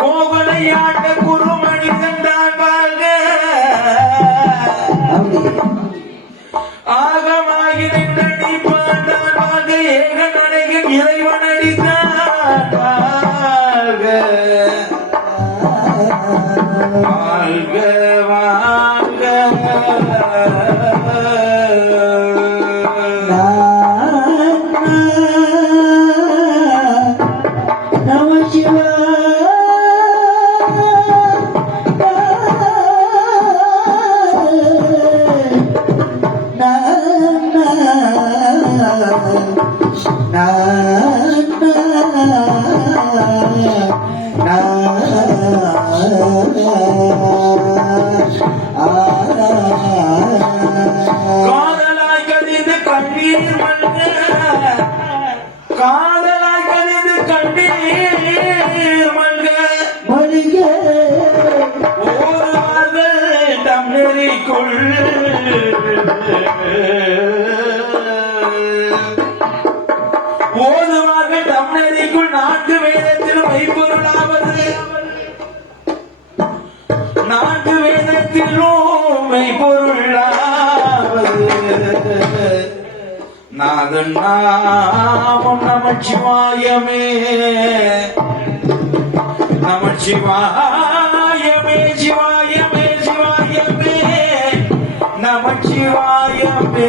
கோவலையாண்ட குரு மனிதன் தான் வாழ்க. ஆகமாகி நின்றடி பாண்டான் வாழ்க. ஏக வாழ்க வாழ்க. காதலாய் கனிந்து கண்ணீர் மல்க காதலாய் கனிந்து கண்ணீர் மல்க ஓடுவார்கள் தம் நெறிக்குள் தம் நான்கு வேதத்திலும் மெய்ப்பொருளாவது. நான்கு வேதத்திலும் மெய்ப்பொருளாவது. நாதன் நாமம் நமச்சிவாயமே. நமச்சிவாயமே சிவாயமே சிவாயமே. நமச்சிவாயமே.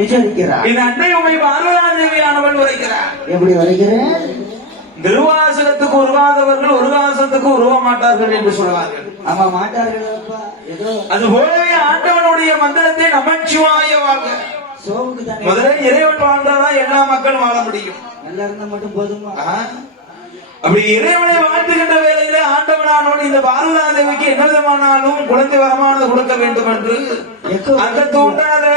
விசாரிக்கிறார். இந்த அன்னை உமை பார்வதாதேவியானவள் உரைக்கிறார். எப்படி வருகிறேன் திருவாசகத்துக்கு உருவாதவர்கள் உருவாசத்துக்கு உருவ மாட்டார்கள் என்று சொல்வார்கள். ஆமா மாட்டார்களப்பா. ஏதோ அது போலவே ஆண்டவனுடைய மந்திரத்தை நமச்சிவாய வாழ்க. முதல்ல இறைவன் வாழ்ந்தாதான் எல்லா மக்களும் வாழ முடியும். நல்லா இருந்தா மட்டும் போதுமா? அப்படி இறைவனை வாழ்த்துகின்ற வேளையில ஆண்டவனானோடு இந்த பாரதாதேவிக்கு என்ன விதமானாலும் குழந்தை வரமானது கொடுக்க வேண்டும் என்று அந்த விலகி